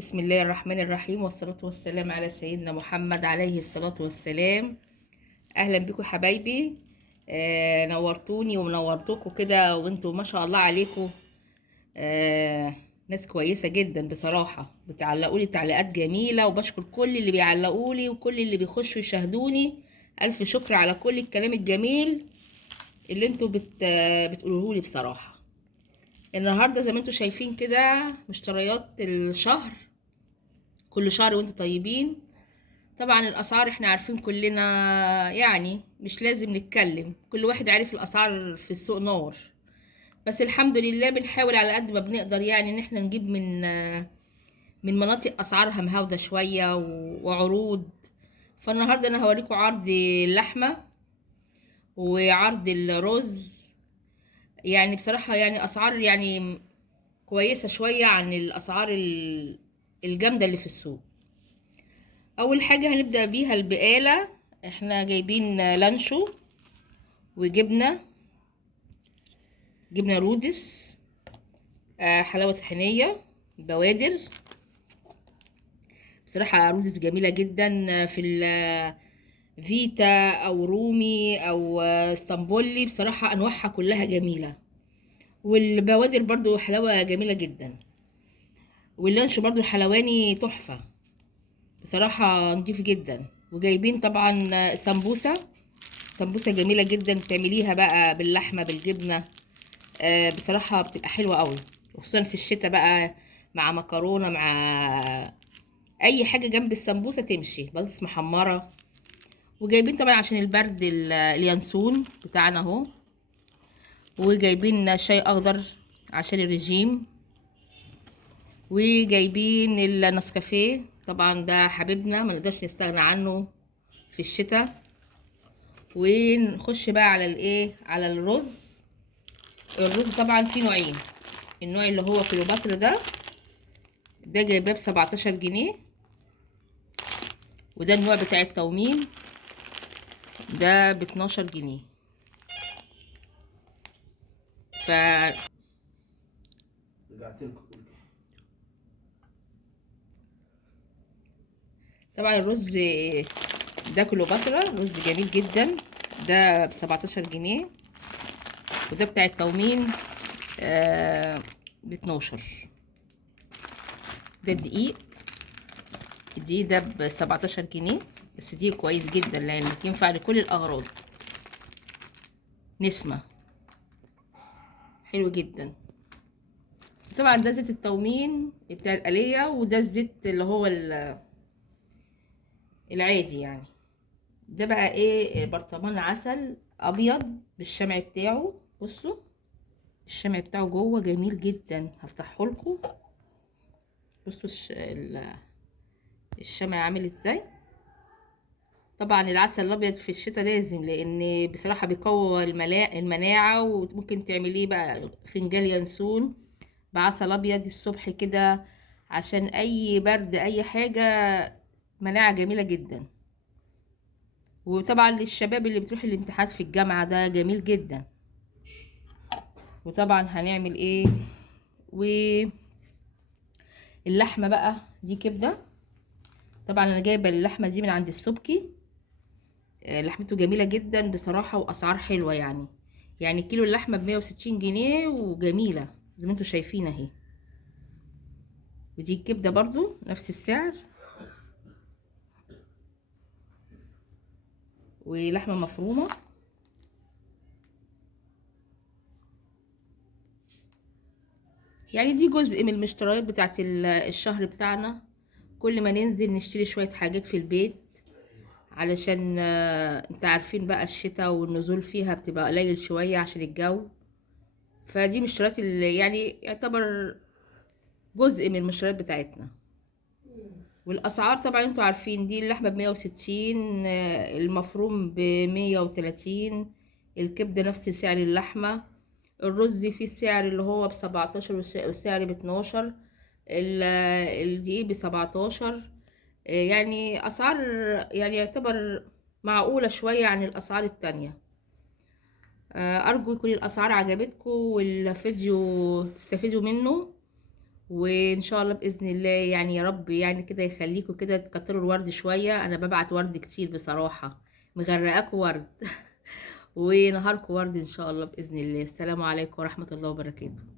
بسم الله الرحمن الرحيم، والصلاة والسلام على سيدنا محمد عليه الصلاة والسلام. أهلا بكم حبايبي. نورتوني ومنورتكم كده، وانتوا ما شاء الله عليكم. ناس كويسة جدا بصراحة، بتعلقولي تعليقات جميلة، وبشكر كل اللي بيعلقولي وكل اللي بيخشوا يشاهدوني. ألف شكر على كل الكلام الجميل اللي انتوا بتقولوهولي بصراحة. النهاردة زي ما انتوا شايفين كده مشتريات الشهر، كل شهر وانتوا طيبين. طبعا الاسعار احنا عارفين كلنا، يعني مش لازم نتكلم، كل واحد عارف الاسعار في السوق نار. بس الحمد لله بنحاول على قد ما بنقدر، يعني ان احنا نجيب من مناطق اسعارها مهاودة شوية وعروض. فالنهاردة انا هوريكم عرض اللحمة وعرض الرز. يعني بصراحة يعني اسعار يعني كويسة شوية عن الاسعار الجامدة اللي في السوق. اول حاجة هنبدأ بيها البقالة. احنا جايبين لانشو وجبنة، جبنة رودس، حلاوة طحينية، بوادر. بصراحة رودس جميلة جدا، في فيتا او رومي او اسطنبولي، بصراحة انواعها كلها جميلة. والبوادر برضو حلاوة جميلة جدا، واللانشو برضو الحلواني تحفة، بصراحة نضيف جدا. وجايبين طبعا سمبوسة، سمبوسة جميلة جدا، تعمليها بقى باللحمة بالجبنة. بصراحة بتبقى حلوة قوي، وخصوصا في الشتاء بقى، مع مكرونة، مع اي حاجة جنب السمبوسة تمشي، بطاطس محمرة. وجايبين طبعا عشان البرد اليانسون بتاعنا اهو. وجايبين شاي اخضر عشان الرجيم. وجايبين النسكافيه، طبعا ده حبيبنا ما نقدرش نستغنى عنه في الشتاء. ونخش بقى على الايه، على الرز. الرز طبعا فيه نوعين، النوع اللي هو كيلوباتر ده جايباه ب17 جنيه. وده النوع بتاع التومين، ده ب12 جنيه. ف طبعا الرز ده كليوباترا، رز جميل جدا، ده ب17 جنيه. وده بتاع التومين ب12. ده الدقيق ده ب17 جنيه، بس دي كويس جدا لعلمك، ينفع لكل الأغراض. نسمة حلو جدا. طبعا ده زيت التومين بتاع الآلية، وده الزيت اللي هو العادي يعني. ده بقى ايه، برطمان عسل ابيض بالشمع بتاعه. بصوا الشمع بتاعه جوه جميل جدا، هفتحه لكم. بصوا الشمع عامل ازاي. طبعا العسل الابيض في الشتاء لازم، لان بصراحه بيقوي المناعه. وممكن تعمليه بقى فنجان ينسون بعسل ابيض الصبح كده، عشان اي برد اي حاجه، مناعه جميله جدا. وطبعا للشباب اللي بتروح الامتحانات في الجامعة ده جميل جدا. وطبعا هنعمل ايه، واللحمة بقى دي كبدة. طبعا انا جايبة اللحمة دي من عند السبكي. لحمته جميلة جدا بصراحة، واسعار حلوة يعني. يعني كيلو اللحمة ب160 جنيه، وجميلة زي ما انتوا شايفين اهي. ودي الكبدة برضو نفس السعر، ولحمة مفرومة. يعني دي جزء من المشتريات بتاعت الشهر بتاعنا. كل ما ننزل نشتري شوية حاجات في البيت، علشان انت عارفين بقى الشتاء والنزول فيها بتبقى قليل شوية عشان الجو. فدي من الشرايط اللي يعني يعتبر جزء من المشتريات بتاعتنا. والاسعار طبعا انتوا عارفين، دي اللحمة ب160، المفروم ب130، الكبدة نفس سعر اللحمة. الرز فيه السعر اللي هو ب17 والسعر ب12. الدقيق ب17. يعني اسعار يعني يعتبر معقولة شوية عن الاسعار التانية. ارجو يكون الاسعار عجبتكم والفيديو تستفيدوا منه. وان شاء الله باذن الله يعني يا رب يعني كده يخليكوا كده تكتروا الورد شويه. انا ببعت ورد كتير بصراحه، مغرقاكوا ورد. ونهاركوا ورد ان شاء الله باذن الله. السلام عليكم ورحمه الله وبركاته.